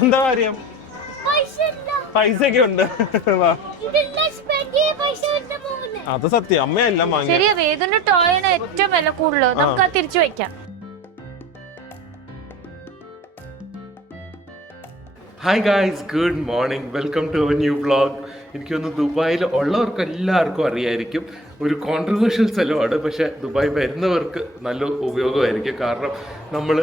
എന്താ കാര്യം? പൈസയൊക്കെ ഉണ്ട്. അത് സത്യം, അമ്മയെല്ലാം വാങ്ങി. ശരിയാ, വേദന്റെ ടോയാണ് ഏറ്റവും വില കൂടുതൽ. നമുക്ക് അത് തിരിച്ചു വെക്കാം. Hi guys, good morning, welcome to our new vlog. എനിക്കൊന്ന് ദുബായിൽ ഉള്ളവർക്ക് എല്ലാവർക്കും അറിയായിരിക്കും, ഒരു കോൺട്രവേഴ്ഷ്യൽ സ്ഥലമാണ്. പക്ഷേ ദുബായ് വരുന്നവർക്ക് നല്ല ഉപയോഗമായിരിക്കും. കാരണം നമ്മൾ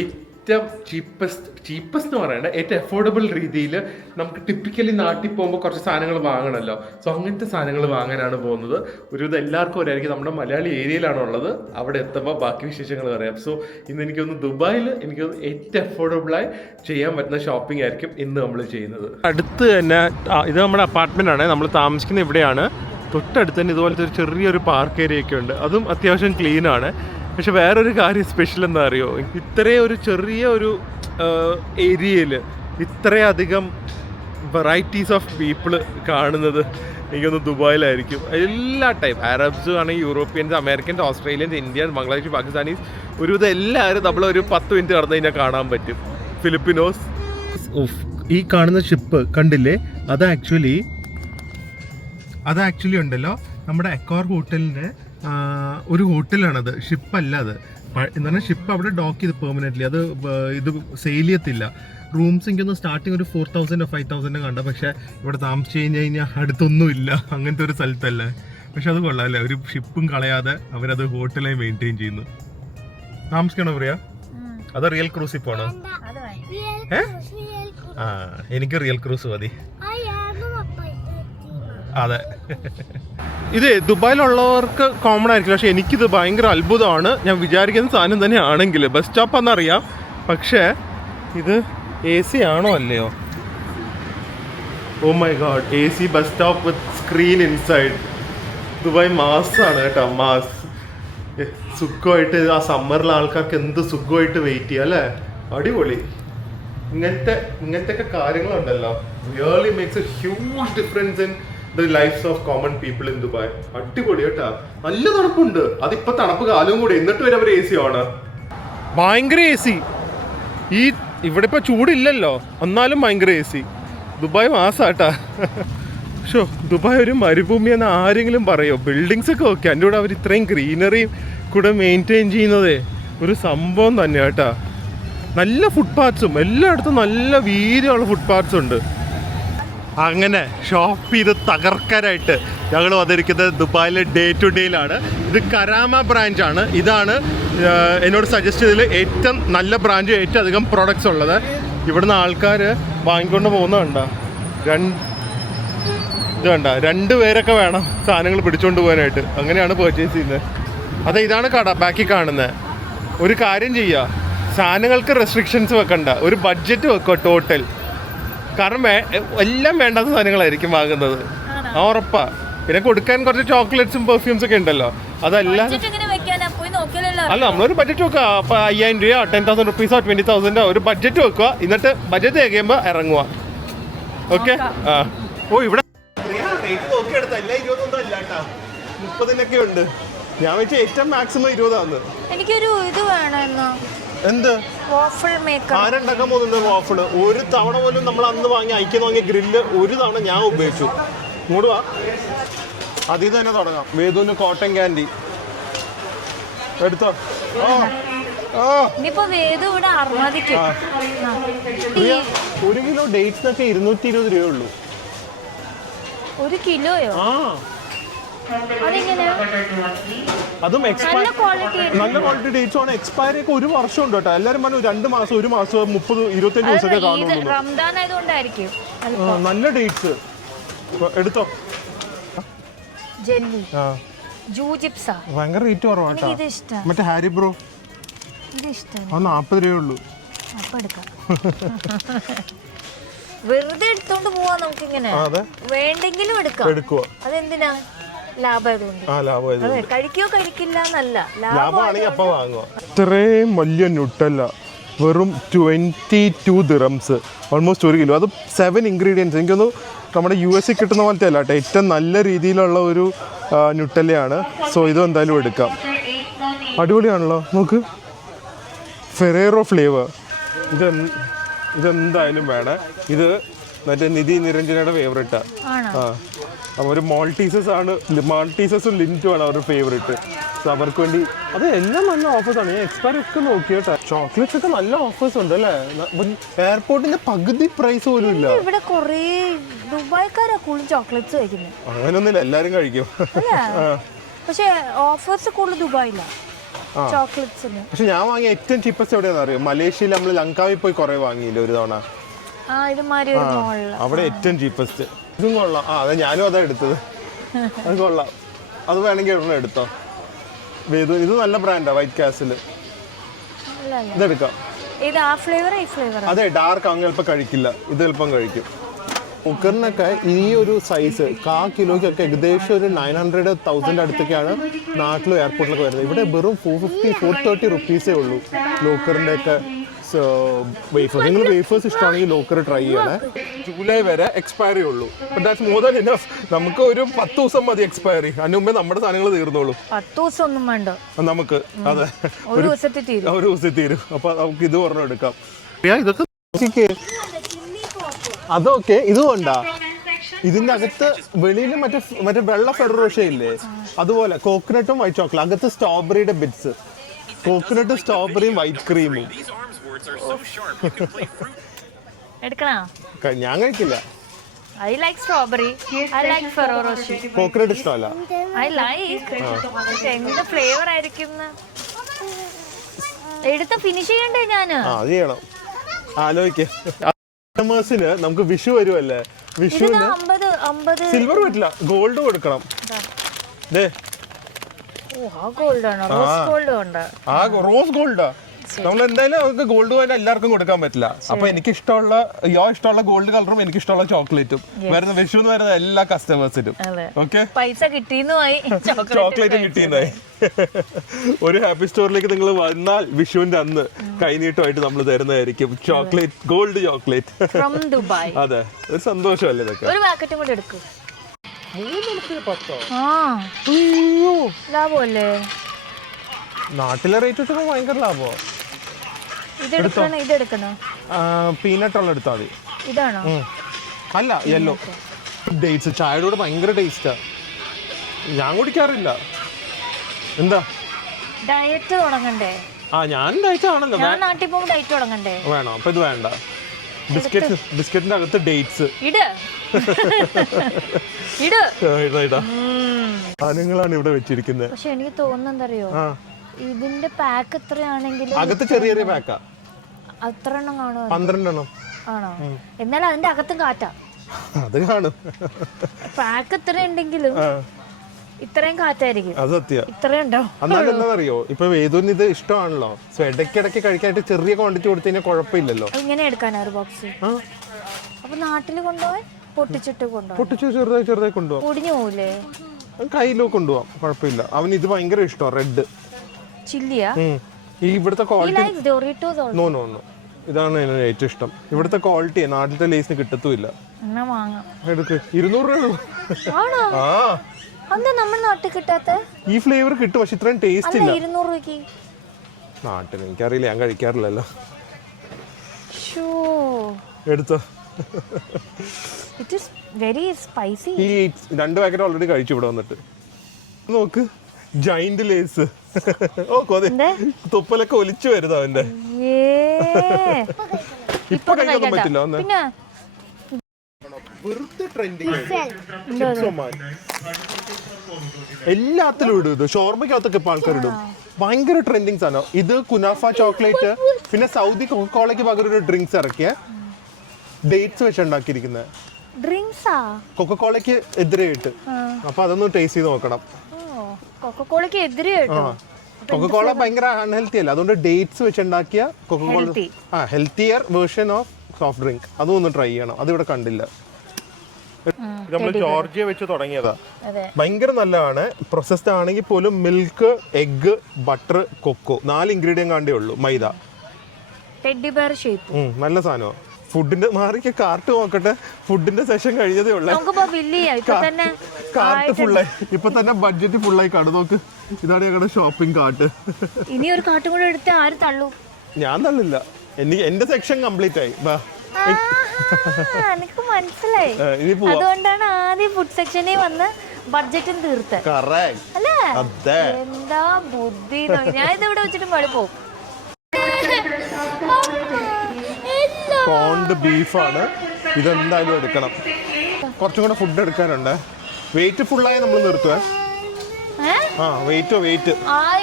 ഏറ്റവും ചീപ്പസ്റ്റ് എന്ന് പറയുന്നത് ഏറ്റവും അഫോർഡബിൾ രീതിയിൽ നമുക്ക് ടിപ്പിക്കലി നാട്ടിൽ പോകുമ്പോൾ കുറച്ച് സാധനങ്ങൾ വാങ്ങണമല്ലോ. സോ അങ്ങനത്തെ സാധനങ്ങൾ വാങ്ങാനാണ് പോകുന്നത്. ഒരുവിധം എല്ലാവർക്കും അറിയായിരിക്കും, നമ്മുടെ മലയാളി ഏരിയയിലാണുള്ളത്. അവിടെ എത്തുമ്പോൾ ബാക്കി വിശേഷങ്ങൾ പറയാം. സോ ഇന്ന് എനിക്കൊന്ന് ദുബായിൽ ഏറ്റവും അഫോർഡബിളായി ചെയ്യാൻ പറ്റുന്ന ഷോപ്പിംഗ് ആയിരിക്കും ഇന്ന് നമ്മൾ ചെയ്യുന്നത്. അടുത്ത് തന്നെ ഇത് നമ്മുടെ അപ്പാർട്ട്മെൻ്റ് ആണ്, നമ്മൾ താമസിക്കുന്ന ഇവിടെയാണ്. തൊട്ടടുത്ത് തന്നെ ഇതുപോലത്തെ ഒരു ചെറിയൊരു പാർക്ക് ഏരിയ ഒക്കെ ഉണ്ട്. അതും അത്യാവശ്യം ക്ലീനാണ്. പക്ഷെ വേറൊരു കാര്യം സ്പെഷ്യൽ എന്താ അറിയോ, ഇത്രയും ഒരു ചെറിയ ഒരു ഏരിയയിൽ ഇത്രയധികം വെറൈറ്റീസ് ഓഫ് പീപ്പിൾ കാണുന്നത് എനിക്കൊന്ന് ദുബായിലായിരിക്കും. എല്ലാ ടൈപ്പ് അറബ്സ് ആണെങ്കിൽ Europeans, Americans, Australians, Indians, Bangladesh, Pakistanis, ഒരുവിധം എല്ലാവരും നമ്മളൊരു 10 മിനിറ്റ് കടന്നു കഴിഞ്ഞാൽ കാണാൻ പറ്റും. ഫിലിപ്പിനോസ്. ഈ കാണുന്ന ഷിപ്പ് കണ്ടില്ലേ, അത് ആക്ച്വലി ഉണ്ടല്ലോ നമ്മുടെ അക്വാർ ഹോട്ടലിൻ്റെ ഒരു ഹോട്ടലാണത്, ഷിപ്പല്ല അത്. എന്ന് പറഞ്ഞാൽ ഷിപ്പ് അവിടെ ഡോക്ക് ചെയ്ത് പെർമനൻ്റ്ലി, അത് ഇത് സെയിൽ ചെയ്യത്തില്ല. റൂംസ് എനിക്കൊന്ന് സ്റ്റാർട്ടിങ് ഒരു 4000 5000 കണ്ട. പക്ഷേ ഇവിടെ താമസിച്ച് കഴിഞ്ഞാൽ അടുത്തൊന്നുമില്ല, അങ്ങനത്തെ ഒരു സ്ഥലത്തല്ലേ. പക്ഷെ അത് കൊള്ളാമല്ലേ, ഒരു ഷിപ്പും കളയാതെ അവരത് ഹോട്ടലായി മെയിൻറ്റെയിൻ ചെയ്യുന്നു. താമസിക്കണോ പ്രിയ? അത് റിയൽ ക്രൂസിൽ പോണോ? എനിക്ക് റിയൽ ക്രൂസ് മതി. അതെ, ഇത് ദുബായിലുള്ളവർക്ക് കോമൺ ആയിരിക്കില്ല, പക്ഷെ എനിക്കിത് ഭയങ്കര അത്ഭുതമാണ്. ഞാൻ വിചാരിക്കുന്ന സാധനം തന്നെ ആണെങ്കിൽ ബസ് സ്റ്റോപ്പ് എന്നറിയാം, പക്ഷേ ഇത് AC ആണോ അല്ലയോ? Oh my god, AC bus stop with screen inside. Dubai മാസാണ് കേട്ടോ, മാസ്. സുഖമായിട്ട് ആ സമ്മറിലെ ആൾക്കാർക്ക് എന്ത് സുഖമായിട്ട് വെയിറ്റ് ചെയ്യാം അല്ലേ, അടിപൊളി. ഇങ്ങനത്തെ ഒക്കെ കാര്യങ്ങളുണ്ടല്ലോ, really makes a huge difference in the lifes of common people in Dubai. അടിപൊളി കേട്ടാ, നല്ല തണുപ്പുണ്ട്. അതിപ്പോ തണുപ്പ് കാലവും കൂടി, എന്നിട്ട് വരെ അവർ AC ആണ്, ഭയങ്കര AC. ഈ ഇവിടെ ഇപ്പൊ ചൂടില്ലല്ലോ, എന്നാലും ഭയങ്കര AC. ദുബായ് മാസാട്ടാ. ഷോ, ദുബായ് ഒരു മരുഭൂമി എന്ന് ആരെങ്കിലും പറയോ? ബിൽഡിങ്സ് ഒക്കെ ഓക്കെ, അതിൻ്റെ കൂടെ അവർ ഇത്രയും ഗ്രീനറിയും കൂടെ മെയിൻറ്റെയിൻ ചെയ്യുന്നതേ ഒരു സംഭവം തന്നെ കേട്ടാ. നല്ല ഫുട്പാത്ത്സും എല്ലായിടത്തും നല്ല വീതിയുള്ള ഫുട്പാത്ത്സ് ഉണ്ട്. അങ്ങനെ ഷോപ്പ് ചെയ്ത് തകർക്കാനായിട്ട് ഞങ്ങൾ വന്നിരിക്കുന്നത് ദുബായിലെ ഡേ ടു ഡേയിലാണ്. ഇത് കരാമ ബ്രാഞ്ചാണ്. ഇതാണ് എന്നോട് സജസ്റ്റ് ചെയ്തതിൽ ഏറ്റവും നല്ല ബ്രാഞ്ച്, ഏറ്റവും അധികം പ്രോഡക്റ്റ്സ് ഉള്ളത്. ഇവിടുന്ന് ആൾക്കാർ വാങ്ങിക്കൊണ്ട് പോകുന്നതുണ്ടോ, ഇത് കണ്ട, 2 പേരൊക്കെ വേണം സാധനങ്ങൾ പിടിച്ചുകൊണ്ട് പോകാനായിട്ട്. അങ്ങനെയാണ് പർച്ചേസ് ചെയ്യുന്നത്. അതെ, ഇതാണ് കട ബാക്കി കാണുന്നത്. ഒരു കാര്യം ചെയ്യുക, സാധനങ്ങൾക്ക് റെസ്ട്രിക്ഷൻസ് വെക്കണ്ട, ഒരു ബഡ്ജറ്റ് വെക്കുക ടോട്ടൽ. കാരണം എല്ലാം വേണ്ടാത്ത സാധനങ്ങളായിരിക്കും വാങ്ങുന്നത്, ഉറപ്പാ. പിന്നെ കൊടുക്കാൻ കുറച്ച് ചോക്ലേറ്റ്സും പെർഫ്യൂംസ് ഒക്കെ ഉണ്ടല്ലോ, അതല്ല. അല്ല, നമ്മളൊരു ബഡ്ജറ്റ് വെക്കുക. അപ്പോൾ 5000 രൂപയോ 10,000 റുപ്പീസോ 20,000 ഒരു ബഡ്ജറ്റ് വെക്കുക. എന്നിട്ട് ബഡ്ജറ്റ് കഴിയുമ്പോൾ ഇറങ്ങുക. ഓക്കെ. ആ, ഓ, ഇവിടെ നോക്കിയെടുത്ത എല്ലാ 20 അല്ല കേട്ടാ, 30-നൊക്കെ ഉണ്ട്. ഞാൻ വെച്ചാൽ ഏറ്റവും മാക്സിമം 20 എനിക്കൊരു ഇത് വേണമെന്നോ. എന്ത് വാഫിൾ മേക്കർ ആരുണ്ടാക്കാൻ പോകുന്നുണ്ട്? വാഫിള് ഒരു തവണ പോലും നമ്മൾ അന്ന് വാങ്ങിയ ഗ്രില്ല് ഒരു തവണ ഞാൻ ഉപയോഗിച്ചു. ഇങ്ങോട്ട് വാ, അതിൽ തന്നെ തുടങ്ങാം. വേദുവിന് കോട്ടൺ ക്യാൻഡി എടുത്തോ. ഇനിയിപ്പോ വേദു ഇവിടെ അർമാദിക്കും. 1 കിലോ ഡേറ്റ്സിനൊക്കെ 220 രൂപയുള്ളൂ. 1 കിലോയോ? അതും നല്ല ക്വാളിറ്റി ഡേറ്റ്സ് ആണ്. എക്സ്പയറി ഒക്കെ 1 വർഷം ഉണ്ട് കേട്ടോ. എല്ലാരും പറഞ്ഞു 2 മാസം 1 മാസം 30-25 ദിവസമൊക്കെ കാണുന്നു. നല്ല ഡേറ്റ്സ് എടുത്തോ. ഭയങ്കര റേറ്റ് കുറവാട്ടോ. മറ്റേ ഹാരി ബ്രോ 40 രൂപയുള്ളൂ. വെറുതെ എടുത്തോണ്ട് പോവാ നമുക്ക് ഇങ്ങനെ, വേണ്ടെങ്കിലും എടുക്കുക. അതെന്തിനാ? കഴിക്കോ കഴിക്കില്ല എന്നല്ല, ലാഭമാണെങ്കിൽ അപ്പം വാങ്ങുക. ഇത്രയും വലിയ ന്യൂട്ടല്ല വെറും 22 ദിറംസ്, ഓൾമോസ്റ്റ് 1 കിലോ. അത് 7 ഇൻഗ്രീഡിയൻസ്. എനിക്കൊന്ന് നമ്മുടെ US കിട്ടുന്ന പോലത്തെ അല്ല കേട്ടോ, ഏറ്റവും നല്ല രീതിയിലുള്ള ഒരു ന്യൂട്ടല്ലയാണ്. സോ ഇതും എന്തായാലും എടുക്കാം. അടിപൊളിയാണല്ലോ, നോക്ക്, ഫെറേറോ ഫ്ലേവർ. ഇത് ഇതെന്തായാലും വേണം. ഇത് മറ്റേ നിധി നിരഞ്ജനയുടെ ഫേവറേറ്റാ. ആ, അവർ മാൾട്ടീസസും ലിൻറ്റും ആണ് അവരുടെ ഫേവറേറ്റ്. സോ അവർക്ക് വേണ്ടി അത് എല്ലാം നല്ല ഓഫേഴ്സാണ്. ഞാൻ എക്സ്പയർ ഒക്കെ നോക്കി കേട്ടോ. ചോക്ലേറ്റ്സ് ഒക്കെ നല്ല ഓഫേഴ്സ് ഉണ്ട് അല്ലേ? എയർപോർട്ടിന്റെ പകുതി പ്രൈസ് പോലും ഇല്ല. ഇവിടെ കുറേ ദുബായ്ക്കാരാ കൂടുതൽ ചോക്ലേറ്റ്സ് കഴിക്കുന്നത്. അങ്ങനെയൊന്നുമില്ല, എല്ലാരും കഴിക്കും. പക്ഷെ ഓഫേഴ്സ് കൂടുതൽ ദുബായില്ല ചോക്ലേറ്റ്സിന്. പക്ഷെ ഞാൻ വാങ്ങിയ ഏറ്റവും ചീപ്പസ്റ്റ് എവിടെയാണെന്ന് അറിയോ? മലേഷ്യയിൽ നമ്മൾ ലങ്കാവിൽ പോയി കുറെ വാങ്ങിയില്ല ഒരു തവണ. അവിടെ ഏറ്റവും ചീപ്പസ്റ്റ്. ഇതും കൊള്ളാം. അതെ, ഞാനും അതാ എടുത്തത്. അത് കൊള്ളാം. അത് വേണമെങ്കിൽ ഒരെണ്ണം എടുത്തോ. ഇത് നല്ല ബ്രാൻഡാ, വൈറ്റ് കാസിൽ. ഇതെടുക്കാം. അതെ, ഡാർക്ക് അങ്ങ് എളുപ്പം കഴിക്കില്ല, ഇത് എളുപ്പം കഴിക്കും. കുക്കറിനൊക്കെ ഈ ഒരു സൈസ് കിലോയ്ക്കൊക്കെ ഏകദേശം ഒരു 900,000 അടുത്തൊക്കെയാണ് നാട്ടിലും എയർപോർട്ടിലൊക്കെ വരുന്നത്. ഇവിടെ വെറും 430 റുപ്പീസേ ഉള്ളൂ ലോക്കറിൻ്റെ ഒക്കെ വേഫേഴ്സ്. നിങ്ങൾ വേഫേഴ്സ് ഇഷ്ടമാണെങ്കിൽ ലോക്കർ ട്രൈ ചെയ്യണേ. ജൂലൈ വരെ എക്സ്പയറി ഉള്ളൂ. That's more than enough. നമുക്ക് ഒരു 10 ദിവസം മതി എക്സ്പയറി. അതിന് മുമ്പേ നമ്മുടെ സാധനങ്ങൾ തീർന്നോളൂ. 10 ദിവസം ഒന്നും വേണ്ട നമുക്ക്. അതെ, ഒരു ദിവസത്തിൽ തീരും. അപ്പൊ നമുക്ക് ഇത് ഒരെണ്ണം എടുക്കാം. ഇതൊക്കെ അതൊക്കെ ഇതുകൊണ്ടാ. ഇതിന്റെ അകത്ത് വെളിയിൽ മറ്റേ വെള്ള ഫെറോഷ ഇല്ലേ, അതുപോലെ കോക്കനട്ടും വൈറ്റ് ചോക്ലേറ്റ്, അകത്ത് സ്ട്രോബെറിയുടെ ബിറ്റ്സ്. കോക്കനട്ടും സ്ട്രോബെറിയും വൈറ്റ് ക്രീമും. ഞാൻ കഴിക്കില്ല. I like strawberry. I like Ferrero Rocher. Coconut ഇഷ്ടമല്ല. I like. എന്ത് ഫ്ലേവർ ആയിരിക്കും എടുത്ത് ഫിനിഷ് ചെയ്യണ്ടേ ഞാന്? അത് ചെയ്യണം. ആലോചിക്ക്, കസ്റ്റമേഴ്സിന് നമുക്ക് വിഷു വരുമല്ലേ, വിഷുവിന് 50 സിൽവർ പറ്റില്ല, ഗോൾഡ് കൊടുക്കണം. Rose Golda. നമ്മൾ എന്തായാലും അവർക്ക് ഗോൾഡ് കോയിൻ എല്ലാവർക്കും കൊടുക്കാൻ പറ്റില്ല. അപ്പൊ എനിക്ക് ഇഷ്ടമുള്ള ഗോൾഡ് കളറും എനിക്ക് ഇഷ്ടമുള്ള ചോക്ലേറ്റും വരുന്ന വിഷുന്ന് വരുന്ന എല്ലാ കസ്റ്റമേഴ്സിനും. ഓക്കെ, പൈസ കിട്ടിയെന്നുമായി ചോക്ലേറ്റും കിട്ടിയെന്നായി. ഒരു ഹാപ്പി സ്റ്റോറിലേക്ക് നിങ്ങൾ വന്നാൽ വിഷുവിന്റെ അന്ന് കൈനീട്ടമായിട്ട് നമ്മൾ തരുന്നതായിരിക്കും chocolate, gold chocolate from Dubai. അതെ, ഒരു സന്തോഷമല്ലേ ഇതൊക്കെ. ഒരു പാക്കറ്റും കൂടെ എടുക്കും. 3 ലാഭമല്ലേ? നാട്ടിലെ റേറ്റ് വെച്ചപ്പോ ഭയങ്കര ലാഭമോ. പീനട്ട് ഉള്ള എടുത്താൽ മതി. ഇതാണോ? അല്ല, യെല്ലോ ഡേറ്റ്സ്. ചായയുടെ കൂടെ ഭയങ്കര ടേസ്റ്റാ. ഞാൻ കുടിക്കാറില്ല. എന്താ ഡയറ്റ് തുടങ്ങണ്ടേ? ഞാൻ ഡയറ്റ് ആണല്ലോ. നാട്ടിൽ പോകുമ്പോൾ ഡയറ്റ് തുടങ്ങണ്ടേ? വേണോ? അപ്പൊ ഇത് വേണ്ട. ബിസ്ക്കറ്റിന്റെ അകത്ത് ഡേറ്റ്സ് സാധനങ്ങളാണ് ഇവിടെ വെച്ചിരിക്കുന്നത്. പക്ഷെ എനിക്ക് തോന്നുന്നറിയോ, ഇതിന്റെ പാക്ക് എത്രയാണെങ്കിലും അകത്ത് ചെറിയ പാക്കാ. അത്ര എണ്ണം കാണുമോ? 12 എണ്ണം ആണോ? എന്നാൽ അതിന്റെ അകത്തും കാറ്റാ. അത് കാണും. പാക്ക് എത്ര ഉണ്ടെങ്കിലും ഇത്രയും കാറ്റായിരിക്കും. അത് സത്യം. ഇത്രയുണ്ടോ? എന്നാലും എന്താണെന്നറിയോ, ഇപ്പൊ വേദൂന് ഇത് ഇഷ്ടമാണല്ലോ. സോ ഇടയ്ക്കിടയ്ക്ക് കഴിക്കാനായിട്ട് ചെറിയ ക്വാണ്ടിറ്റി കൊടുത്തു കഴിഞ്ഞാൽ കുഴപ്പമില്ലല്ലോ. ഇങ്ങനെ എടുക്കാനാ ഒരു ബോക്സ്? അപ്പൊ നാട്ടില് കൊണ്ടുപോയി പൊട്ടിച്ച് ചെറുതായി കൊണ്ടുപോകാം. പൊടിഞ്ഞു പോവില്ലേ? കയ്യിലോ കൊണ്ടുപോകാം, കുഴപ്പമില്ല. അവന് ഇത് ഭയങ്കര ഇഷ്ടമാണ്, റെഡ് ചില്ലിയാ. ഈ ഇവിടുത്തെ ക്വാളിറ്റി നോ ഇതാണ് എനിക്ക് ഏറ്റവും ഇഷ്ടം. ഇവിടുത്തെ ക്വാളിറ്റി നാട്ടിലത്തെ ലേസിന് കിട്ടത്തുമില്ല. എടുക്ക്, 200 രൂപ. ഈ ഫ്ലേവർ കിട്ടും, പക്ഷെ ഇത്രയും ടേസ്റ്റ് ഇല്ല. 200 രൂപയ്ക്ക് നാട്ടിൽ എനിക്കറിയില്ല, ഞാൻ കഴിക്കാറില്ലല്ലോ. എടുത്തോ. ഈ 2 പാക്കറ്റ് ഓൾറെഡി കഴിച്ചു ഇവിടെ വന്നിട്ട്. നോക്ക്, ജൈന്റ് ലേസ്. തുപ്പലൊക്കെ ഒലിച്ചു വരുന്നത് അവന്റെ. ഇപ്പൊ കഴിക്കാൻ പറ്റില്ല. എല്ലാത്തിലും ഇടും ഇത്. ഷോർമയ്ക്കകത്തൊക്കെ ഇപ്പൊ ആൾക്കാർ ഇടും. ഭയങ്കര ട്രെൻഡിങ് സാധനം ഇത്. കുനാഫ ചോക്ലേറ്റ്. പിന്നെ സൗദി കൊക്കോളയ്ക്ക് പകരം ഒരു ഡ്രിങ്ക്സ് ഇറക്കിയ ഡേറ്റ്സ് വെച്ചുണ്ടാക്കിയിരിക്കുന്നത് കൊക്കോളയ്ക്ക് എതിരായിട്ട്. അപ്പൊ അതൊന്ന് ടേസ്റ്റ് ചെയ്ത് നോക്കണം. കൊക്കോള ഭയങ്കര അൺഹെൽത്തി അല്ല, അതുകൊണ്ട് ഡേറ്റ്സ് വെച്ചുണ്ടാക്കിയ coca cola healthier version of soft drink. അതും ഒന്ന് ട്രൈ ചെയ്യണം. അതിവിടെ കണ്ടില്ല. നമ്മൾ ജോർജിയ വെച്ച് തുടങ്ങിയതാ. ഭയങ്കര നല്ലതാണ്. പ്രോസസ്ഡ് ആണെങ്കിൽ പോലും milk, egg, butter, cocoa 4 ingredient കാണ്ടേ ഉള്ളൂ. മൈദ. നല്ല സാധനമാണ്. ഫുഡിന്റെ മാറിക്ക് കാർട്ട് നോക്കട്ടെ. ഫുഡിന്റെ സെഷൻ കഴിഞ്ഞതേ ഉള്ളൂ. കാർട്ട് ഫുള്ളായി. ഇപ്പൊ തന്നെ ബഡ്ജറ്റ് ഫുള്ളായി കാണും. നോക്ക്, ഇതാണ് ഞങ്ങളുടെ ഷോപ്പിംഗ് കാർട്ട്. ഇനി ഒരു കാർട്ട് കൂടെ എടുത്ത് ആര് തള്ളൂ? ഞാൻ തള്ളില്ല. എന്റെ സെക്ഷൻ കംപ്ലീറ്റ് ആയി. എനിക്ക് മനസ്സിലായി. അതുകൊണ്ടാണ് ആദ്യം ഫുഡ് സെക്ഷനിൽ വന്ന് ബഡ്ജറ്റും തീർത്ത് അല്ലേ? എന്താ ബുദ്ധി. ഞാൻ ഇതിവിടെ വെച്ചിട്ട് മഴ പോകും. കോണ്ട് ബീഫാണ്, ഇതെന്തായാലും എടുക്കണം. കുറച്ചും കൂടെ ഫുഡ് എടുക്കാനുണ്ട്. വെയിറ്റ് ഫുള്ളായി നമ്മൾ നിർത്തുവേ. വെയിറ്റ്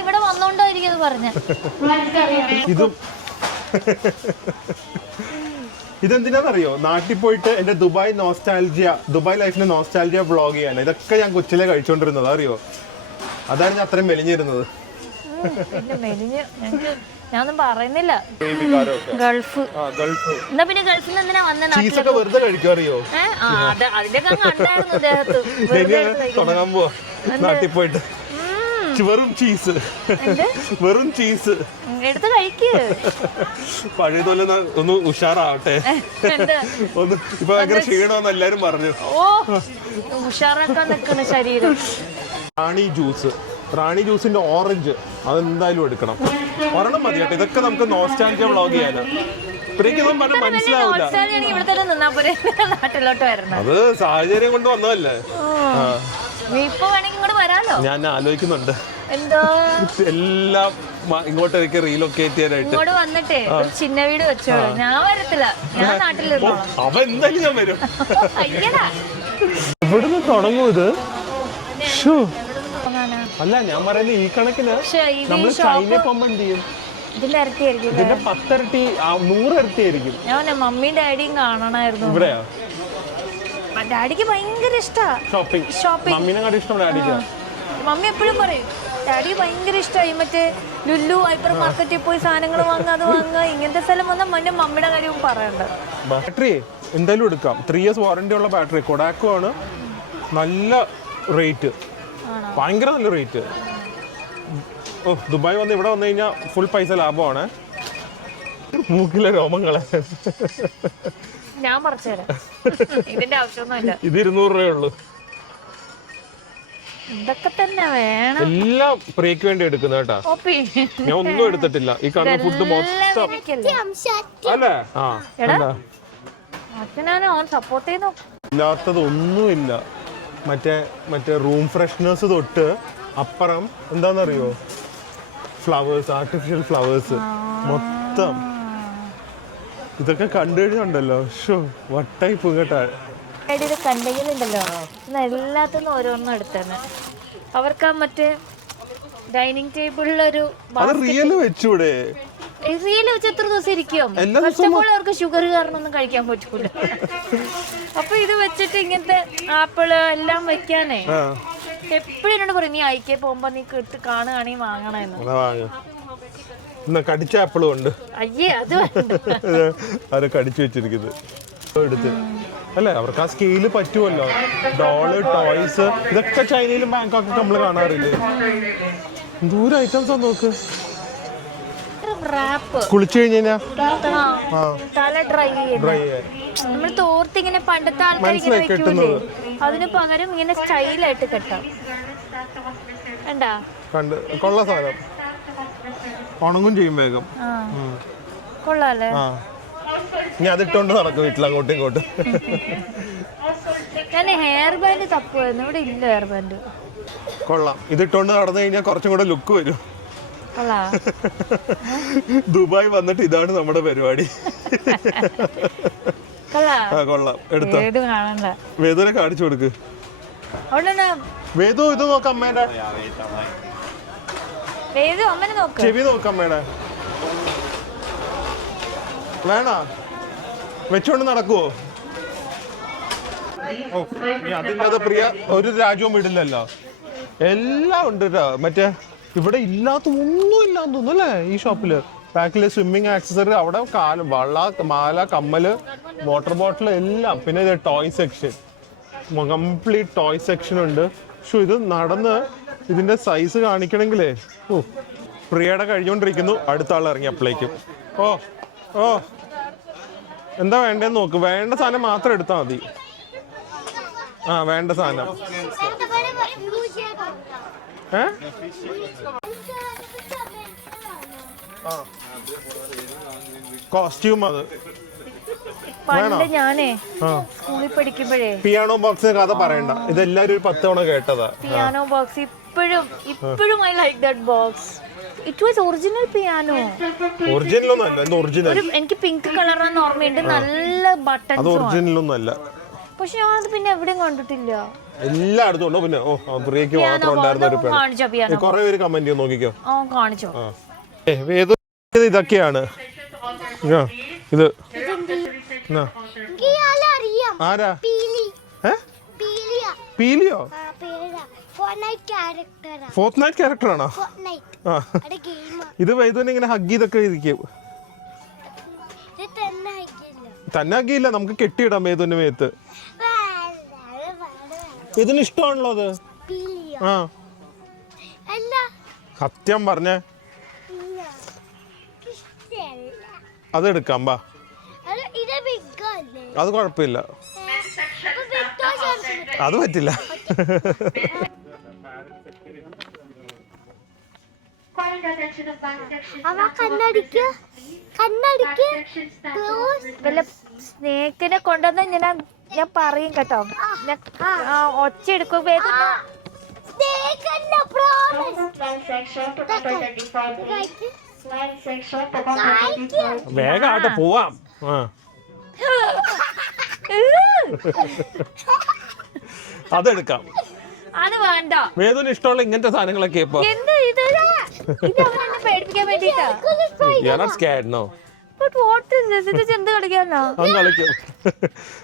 ഇവിടെ വന്നോണ്ടായിരിക്കും പറഞ്ഞ. ഇതും ഇതെന്തിനാന്നറിയോ? നാട്ടിൽ പോയിട്ട് എന്റെ ദുബായ് ലൈഫിന്റെ നോസ്റ്റാൾജിയ വ്ളോഗ് ചെയ്യാൻ. ഇതൊക്കെ ഞാൻ കൊച്ചിലെ കഴിച്ചോണ്ടിരുന്നത് അറിയോ. അതാണ് ഞാൻ അത്രയും മെലിഞ്ഞിരുന്നത്. ഞാനൊന്നും പറയുന്നില്ല. ഗൾഫ് എന്നാ പിന്നെ ഗൾഫിൽ നിന്ന് എന്തിനാ വന്നത്? വെറുതെ കഴിക്കും അറിയോ. അതിലൊക്കെ കണ്ടായിരുന്നു അദ്ദേഹത്ത് തുടങ്ങാൻ പോവാ നാട്ടിൽ പോയിട്ട്. വെറും ചീസ് എടുത്ത് കഴിക്ക്. പഴയതുപോലെ ഒന്ന് ഉഷാറാവട്ടെ. ഒന്ന് ഇപ്പൊ ഭയങ്കര ക്ഷീണമെന്ന് എല്ലാരും പറഞ്ഞു. ഉഷാറാക്കാൻ നിൽക്കുന്ന ശരീരം. റാണി ജ്യൂസിന്റെ ഓറഞ്ച് അതെന്തായാലും എടുക്കണം. ഒരെണ്ണം മതി കേട്ടോ. ഇതൊക്കെ നമുക്ക് നോസ്റ്റാൾജിയ വ്ളോഗ് ചെയ്യാനാ. ഇതൊന്നും പറഞ്ഞാൽ മനസ്സിലാവില്ല. അത് സാഹചര്യം കൊണ്ട് വന്നതല്ലേ. ഞാൻ ആലോചിക്കുന്നുണ്ട് എല്ലാം ഇങ്ങോട്ടേക്ക് റീലൊക്കേറ്റ് ചെയ്യാനായിട്ട്. ചിന്ന വീട് വെച്ചോ. ഞാൻ വരത്തില്ല, ഞാൻ നാട്ടിലിരുന്നോ. അവ എന്തായാലും ഞാൻ വരും. ഇവിടുന്ന് തുടങ്ങൂ ഇത്. അല്ല ഞാൻ പറയുന്നത് ഈ കണക്കിന് നമ്മള് ചൈനയിൽ പോകുമ്പോ എന്ത് ചെയ്യും? ഇതിന്റെ ഇരട്ടിയായിരിക്കും. ഇതിന്റെ 10 ഇരട്ടി 100 ഇരട്ടിയായിരിക്കും. ഞാൻ മമ്മിയും ഡാഡിയും കാണണമായിരുന്നു. ഇവിടെയാ ഡാഡിക്ക് ഭയങ്കര ഇഷ്ടാ ഷോപ്പിംഗ്. മമ്മീനെ കാട്ടി ഇഷ്ടം ഡാഡിക്ക്. മമ്മി എപ്പോഴും പറയും ഡാഡി ഭയങ്കര ഇഷ്ടമായി മറ്റേ ലുലു ഹൈപ്പർ മാർക്കറ്റിൽ പോയി സാധനങ്ങൾ വാങ്ങുക, അത് വാങ്ങുക. ഇങ്ങനത്തെ സ്ഥലം വന്നാൽ മുന്നേ മമ്മിയുടെ കാര്യവും പറയണ്ട. ബാറ്ററി എന്തായാലും എടുക്കാം. 3 years വാറന്റി ഉള്ള ബാറ്ററി. കൊഡാക്കോ ആണ്. നല്ല റേറ്റ്, ഭയങ്കര നല്ല റേറ്റ്. ദുബായ് വന്ന് ഇവിടെ വന്നു കഴിഞ്ഞാൽ ഫുൾ പൈസ ലാഭമാണ്. മൂക്കിലെ രോമങ്ങളെ ഞാൻ പറിച്ചു തരാം. ഇതിന്റെ ആവശ്യമൊന്നുമില്ല. ഇത് 200 രൂപയുള്ളൂ. ഇതൊക്കെ തന്നെ വേണം. എല്ലാം പ്രിയക്ക് വേണ്ടി എടുക്കുന്ന കേട്ടാ. ഞാൻ ഒന്നും എടുത്തിട്ടില്ല. ഈ കാണുന്ന ഫുഡ് മൊത്തം അല്ലേ. ഇല്ലാത്തത് ഒന്നുമില്ല. മറ്റേ റൂം ഫ്രഷ്നേഴ്സ് തൊട്ട് അപ്പുറം എന്താന്നറിയോ, ഫ്ലവേഴ്സ്, ആർട്ടിഫിഷ്യൽ ഫ്ലവേഴ്സ് മൊത്തം. ഇതൊക്കെ കണ്ടു കഴിഞ്ഞുണ്ടല്ലോ വട്ടായി പോകട്ടെ. കണ്ടെങ്കിലുണ്ടല്ലോ എല്ലാത്തിനും ഓരോന്നും എടുത്തന്നെ. അവർക്ക് മറ്റേ ഡൈനിങ് ടേബിളിലൊരു റിയൽ വെച്ചൂടെ? റിയൽ വെച്ച് എത്ര ദിവസം ഇരിക്കും? ഫസ്റ്റപ്പോൾ അവർക്ക് ഷുഗർ കാരണമൊന്നും കഴിക്കാൻ പറ്റൂല. അപ്പൊ ഇത് വെച്ചിട്ട് ഇങ്ങനത്തെ ആപ്പിള് എല്ലാം വെക്കാനേ എപ്പോഴും എന്നോട് പറയും നീ അയക്കേ പോകുമ്പോ നീ ഇട്ട് കാണുകയാണെങ്കിൽ വാങ്ങണമെന്ന്. കടിച്ച ആപ്പിളും ഉണ്ട്. അയ്യേ അത് കടിച്ചു വെച്ചിരിക്കുന്നത് എടുത്ത് അല്ലേ. അവർക്ക് ആ സ്കെയില് പറ്റുമല്ലോ. ഡോള്, ടോയ്സ്, ഇതൊക്കെ ചൈനയിലും ബാങ്കോക്കൊക്കെ നമ്മൾ കാണാറില്ലേ. ദൂരം ഐറ്റംസ് ആണ് നോക്ക്. കുളിച്ചു കഴിഞ്ഞാ തല ഡ്രൈ നമ്മൾ തോർത്ത് ഇങ്ങനെ പണ്ടത്തെ ആൾക്കാർ കെട്ടുന്നത്. അതിന് പകരം ഇങ്ങനെ സ്റ്റൈലായിട്ട് കെട്ടാം. കണ്ടാ കണ്ട് കൊള്ള സാധനം. ഉണങ്ങും ചെയ്യും വേഗം. കൊള്ളാല്ലേ. ഞാൻ അതിട്ടോണ്ട് നടക്കും വീട്ടിൽ അങ്ങോട്ടും ഇങ്ങോട്ടും. ഞാൻ ഹെയർ ബാൻഡ് തപ്പുമായിരുന്നു. ഇവിടെ ഇല്ല ഹെയർ ബാൻഡ്. കൊള്ളാം. ഇതിട്ടോണ്ട് നടന്നു കഴിഞ്ഞാൽ കുറച്ചും കൂടെ ലുക്ക് വരും. ദുബായ് വന്നിട്ട് ഇതാണ് നമ്മുടെ പരിപാടി. കൊള്ളാം. എടുത്തോ. വേദുവിനെ കാണിച്ചു കൊടുക്ക്. വേദു ഇത് നോക്കാം അമ്മേടെ. ചെവി നോക്കാം അമ്മേടെ. വേണ വെച്ചോണ്ട് നടക്കുവോ? അതില്ലാതെ പ്രിയ ഒരു രാജ്യവും വിടില്ലല്ലോ. എല്ലാം ഉണ്ട് കേട്ടോ. മറ്റേ ഇവിടെ ഇല്ലാത്ത ഒന്നും ഇല്ലാന്ന് തോന്നുന്നു അല്ലേ ഈ ഷോപ്പില്. ബാക്കില് സ്വിമ്മിങ് ആക്സസറി, അവിടെ വള, മാല, കമ്മല്, വാട്ടർ ബോട്ടിൽ എല്ലാം. പിന്നെ ഇത് toy section, complete toy section ഉണ്ട്. പക്ഷെ ഇത് നടന്ന് ഇതിന്റെ സൈസ് കാണിക്കണമെങ്കിലേ പ്രിയയുടെ കഴിഞ്ഞോണ്ടിരിക്കുന്നു. അടുത്ത ആൾ ഇറങ്ങി അപ്പോഴേക്കും. ഓ എന്താ വേണ്ടതെന്ന് നോക്ക്. വേണ്ട സാധനം മാത്രം എടുത്താൽ മതി. വേണ്ട സാധനം. കോസ്റ്റ്യൂം അത്. പണ്ട് ഞാനേ സ്കൂളിൽ പഠിക്കുമ്പോഴേ പിയാനോ ബോക്സിന്റെ കഥ പറയണ്ട, ഇതെല്ലാരും ഒരു 10 തവണ കേട്ടതാ. പിയാനോ ബോക്സ് ഇപ്പോഴും I like that box. It was original piano. Original ഒന്നും അല്ല, ഒറിജിനൽ. എനിക്ക് പിങ്ക് കളറാന്ന് ഓർമ്മയുണ്ട്, നല്ല ബട്ടൺസ്. അത് ഒറിജിനൽ ഒന്നും അല്ല. പക്ഷെ ഞാനത് പിന്നെ എവിടെയും കണ്ടിട്ടില്ല. എല്ലായിടത്തും ഉണ്ടോ? പിന്നെ പ്രിയക്ക് മാത്രം ഉണ്ടായിരുന്ന ഒരു കാണിച്ചോ? കുറെ പേര് കമന്റ് ചെയ്ത് നോക്കിക്കോ. കാണിച്ചോ? ഇതൊക്കെയാണ് ഇത്. ആരാ? പീലിയോ? ഫോർത്ത് നൈറ്റ് ക്യാരക്ടർ ആണോ? ഇത് വൈദ്യുതി ഇങ്ങനെ ഹഗ് ചെയ്തൊക്കെ ഇരിക്കും. തന്നെ ഹഗ്ഗിയില്ല, നമുക്ക് കെട്ടിയിടാം വേദുവിന്റെ മേത്ത്. ഇതിന് ഇഷ്ടമാണല്ലോ അത്. ആ സത്യം പറഞ്ഞേ, അതെടുക്കാം. ബാ, അത് കുഴപ്പമില്ല, അത് പറ്റില്ല. സ്നേക്കിനെ കൊണ്ടുവന്ന ഞാൻ പറയും കേട്ടോ. ഒച്ച എടുക്കും. വേഗം ആട്ടെ പോവാം. അതെടുക്കാം. അത് വേണ്ട. വേദന ഇഷ്ടമുള്ള ഇങ്ങനത്തെ സാധനങ്ങളൊക്കെ ഇപ്പൊ പേടിപ്പിക്കാൻ വേണ്ടിട്ടാ. കളിക്കും.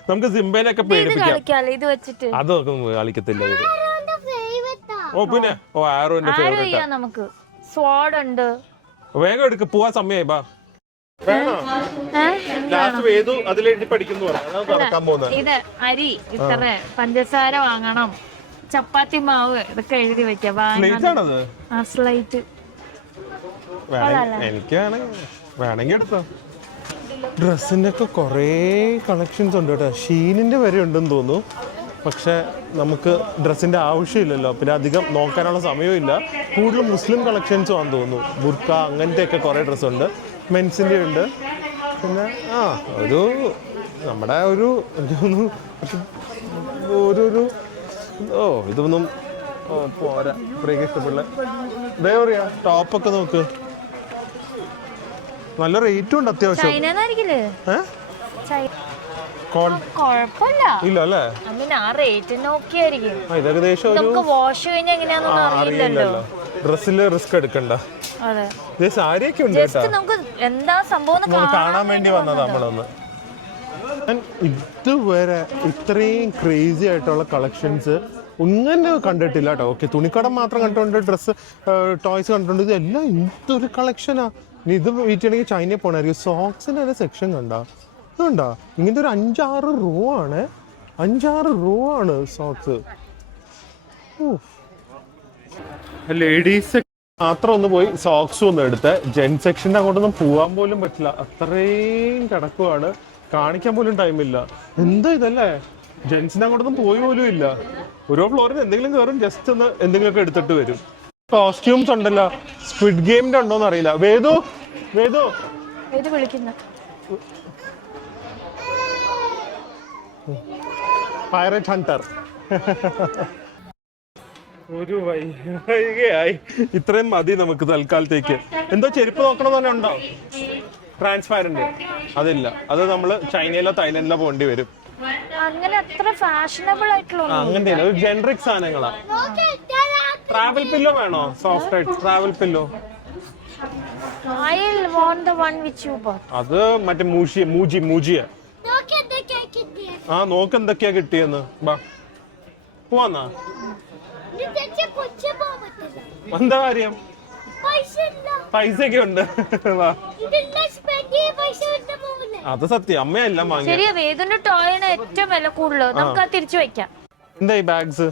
നമുക്ക് സിംബേനൊക്കെ പേടിപ്പിക്കാം. ഇത് വെച്ചിട്ട് അതൊക്കെ കളിക്കത്തില്ല. ഓ പിന്നെ ആരോന്റെ ഫേവറേറ്റ് നമുക്ക്. സ്വാഡ് ഉണ്ട്. വേഗം എടുക്ക്, പോവാൻ സമയമായി. ബാ, ഇത് അരി ഇത്ര, പഞ്ചസാര വാങ്ങണം, ചപ്പാത്തി മാവ് ഇതൊക്കെ എഴുതി വെക്കാം. സ്ലൈറ്റ് എനിക്ക് വേണമെങ്കിൽ എടുത്തോ. ഡ്രസ്സിന്റെ ഒക്കെ കുറേ കളക്ഷൻസ് ഉണ്ട് കേട്ടോ. ഷീനിന്റെ വരെ ഉണ്ടെന്ന് തോന്നുന്നു. പക്ഷെ നമുക്ക് ഡ്രസ്സിന്റെ ആവശ്യമില്ലല്ലോ, പിന്നെ അധികം നോക്കാനുള്ള സമയമില്ല. കൂടുതലും മുസ്ലിം കളക്ഷൻസും ആണെന്ന് തോന്നുന്നു. ബുർക്ക അങ്ങനത്തെയൊക്കെ കുറേ ഡ്രസ്സുണ്ട്. മെൻസിൻ്റെ ഉണ്ട്. പിന്നെ ഒരു നമ്മുടെ ഒരു ഇതൊന്നും പോരാ. പ്രിയക്ക് ഇഷ്ടപ്പെടില്ല. ഇതേ പറയാ, ടോപ്പൊക്കെ നോക്ക്, നല്ല റേറ്റും ഉണ്ട് അത്യാവശ്യം. ഇല്ല അല്ലേ? ഇത് ഏകദേശം അറിയില്ലല്ലോ. ഡ്രസ്സില് റിസ്ക് എടുക്കണ്ട. സാരിയൊക്കെ ഉണ്ട് കാണാൻ വേണ്ടി വന്നതാ നമ്മളൊന്ന്. ഇതുവരെ ഇത്രയും ക്രേസി ആയിട്ടുള്ള കളക്ഷൻസ് ഒന്നും കണ്ടിട്ടില്ല കേട്ടോ. ഓക്കെ, തുണിക്കടം മാത്രം കണ്ടിട്ടുണ്ട്, ഡ്രസ്സ് ടോയ്സ് കണ്ടിട്ടുണ്ട്. ഇതെല്ലാം എന്തൊരു കളക്ഷനാ. ഇനി ഇത് വെയിറ്റ് ചെയ്യണമെങ്കിൽ ചൈനയിൽ പോകണമായിരിക്കും. സോക്സിൻ്റെ തന്നെ സെക്ഷൻ കണ്ടാ, ഇതുണ്ടോ? ഇങ്ങനത്തെ ഒരു 5-6 റോ ആണ്. 5-6 റോ ആണ് സോക്സ്. ലേഡീസ് മാത്രം ഒന്ന് പോയി സോക്സും ഒന്ന് എടുത്ത്, ജെൻ സെക്ഷൻ്റെ അങ്ങോട്ടൊന്നും പോകാൻ പോലും പറ്റില്ല, അത്രയും കിടക്കുവാണ്. കാണിക്കാൻ പോലും ടൈമില്ല. എന്താ ഇതല്ലേ, ജെൻസിൻ്റെ അങ്ങോട്ടൊന്നും പോയി പോലും ഇല്ല. ഓരോ ഫ്ലോറിൽ എന്തെങ്കിലും കയറും, ജസ്റ്റ് ഒന്ന് എന്തെങ്കിലുമൊക്കെ എടുത്തിട്ട് വരും. കോസ്റ്റ്യൂംസ് ഉണ്ടല്ലോ, സ്ക്വിഡ് ഗെയിമിന്റെ ഉണ്ടോന്ന് അറിയില്ല. വേദു പൈറേറ്റ് ഹണ്ടർ. ഒരു വൈകയായി, ഇത്രയും മതി നമുക്ക് തൽക്കാലത്തേക്ക്. എന്തോ ചെരുപ്പ് നോക്കണം തന്നെ ഉണ്ടോ? ട്രാൻസ്പാരന്റ് അതില്ല, അത് നമ്മള് ചൈനയിലോ തായ്ലൻഡിലോ പോകേണ്ടി വരും. അങ്ങനെ അത്ര ഫാഷനബിൾ ആയിട്ടുള്ള അങ്ങനത്തെ ഒരു ജനറിക് സാധനങ്ങളാ. ട്രാവൽ പില്ലോ വേണോ? സോഫ്റ്റ് ആയിട്ട് ട്രാവൽ പില്ലോ. അത് മറ്റേ മൂജിയ. നോക്ക് എന്തൊക്കെയാ കിട്ടിയെന്ന്. ബാ പോവാന്നാ. എന്താ കാര്യം? പൈസയൊക്കെ ഉണ്ട്. അത് സത്യം, അമ്മയെല്ലാം വാങ്ങി. എന്താ ഈ ബാഗ്സ്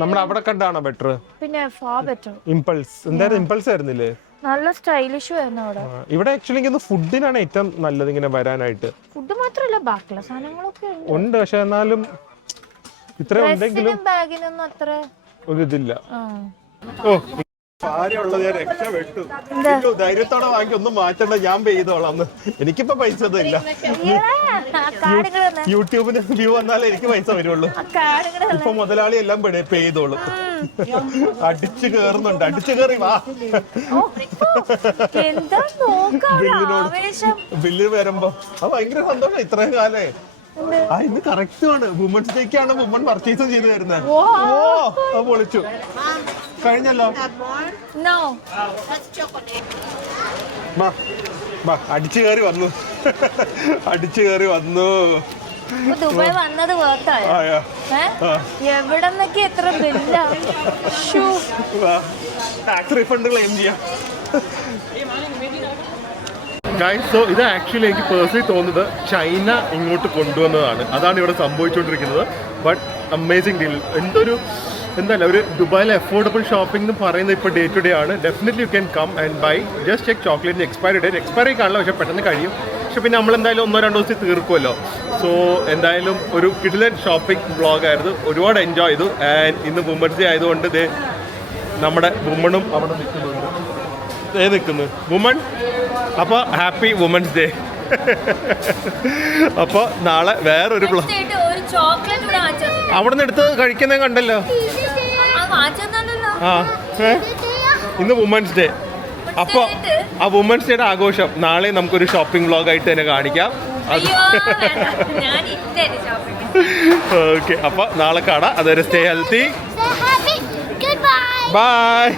നമ്മുടെ അവിടെ കണ്ടാണോ ബെറ്റർ? പിന്നെ ഫാർ ബെറ്റർ. ഇമ്പൾസ് എന്തായാലും ഇമ്പൾസ് ആയിരുന്നില്ലേ? നല്ല സ്റ്റൈലിഷ് ആയിരുന്നു അവിടെ. ഇവിടെ ആക്ച്വലി ഫുഡിനാണ് ഏറ്റവും നല്ലത് ഇങ്ങനെ വരാനായിട്ട്. ഫുഡ് മാത്രമല്ല ബാക്കിയുള്ള സാധനങ്ങളൊക്കെ ഉണ്ട്. പക്ഷെ എന്നാലും ഇത്ര ഉണ്ടെങ്കിലും ബാഗിനൊന്നും അത്ര ഒരു ഇതില്ല. ഭാര്യയുള്ളത് ഞാൻ രക്ഷപ്പെട്ടു. ഇയ്യോ, ധൈര്യത്തോടെ വാങ്ങി ഒന്നും മാറ്റണ്ട, ഞാൻ പേ ചെയ്തോളാം. എനിക്കിപ്പോ പൈസ ഒന്നും ഇല്ല. യൂട്യൂബിന് വ്യൂ വന്നാലേ എനിക്ക് പൈസ വരുള്ളൂ. ഇപ്പൊ മുതലാളി എല്ലാം പേ ചെയ്തോളൂ. അടിച്ചു കേറുന്നുണ്ട്, അടിച്ചു കേറി വാ. ബില്ല് വരുമ്പോ അത് ഭയങ്കര സന്തോഷം. ഇത്രയും കാലേ ഇന്ന് കറക്റ്റ് ആണ്. വുമൻസ് ഡേക്കാണ് വുമൺ പർച്ചേസും ചെയ്ത് തരുന്നത്. ഓ അത് പൊളിച്ചു കഴിഞ്ഞല്ലോ. അടിച്ചു കയറി വന്നു, അടിച്ചു കയറി വന്നു. ദുബായ് വന്നത് എവിടെന്നൊക്കെ എത്ര ബില്ലാ. ടാക്സ് റീഫണ്ട് ക്ലെയിം ചെയ്യാം. ഗൈസ്, സോ ഇത് ആക്ച്വലി എനിക്ക് പേഴ്സണലി തോന്നുന്നത് ചൈന ഇങ്ങോട്ട് കൊണ്ടുവന്നതാണ്. അതാണ് ഇവിടെ സംഭവിച്ചുകൊണ്ടിരിക്കുന്നത്. But amazing deal. എന്തല്ല ഒരു ദുബായിലെ അഫോർഡബിൾ ഷോപ്പിംഗ് എന്ന് പറയുന്നത് ഇപ്പോൾ ഡേ ടു ഡേ ആണ്. Definitely you can come and buy. Just check ചോക്ലേറ്റിന് എക്സ്പയറി ഡേറ്റ്. എക്സ്പയറി കാണില്ല, പക്ഷേ പെട്ടെന്ന് കഴിയും. പക്ഷെ പിന്നെ നമ്മളെന്തായാലും 1-2 ദിവസത്തിൽ തീർക്കുമല്ലോ. സോ എന്തായാലും ഒരു കിടിലൻ ഷോപ്പിംഗ് വ്ളോഗായിരുന്നു. ഒരുപാട് എൻജോയ് ചെയ്തു. ആൻഡ് ഇന്ന് വുമൻസ് ഡേ ആയതുകൊണ്ട് ഇത് നമ്മുടെ വുമണും അവിടെ നിൽക്കുന്നു. വുമൺ, അപ്പോൾ ഹാപ്പി വുമൻസ് ഡേ. അപ്പോൾ നാളെ വേറൊരു അവിടെ നിന്ന് എടുത്ത് കഴിക്കുന്നത് കണ്ടല്ലോ. ആ ഇന്ന് വുമൻസ് ഡേ. അപ്പോൾ ആ വുമൻസ് ഡേയുടെ ആഘോഷം നാളെ നമുക്കൊരു ഷോപ്പിംഗ് വ്ളോഗായിട്ട് തന്നെ കാണിക്കാം. അത് ഓക്കെ. അപ്പോൾ നാളെ കാണാം. അതുവരെ സ്റ്റേ ഹെൽത്തി. ബൈ.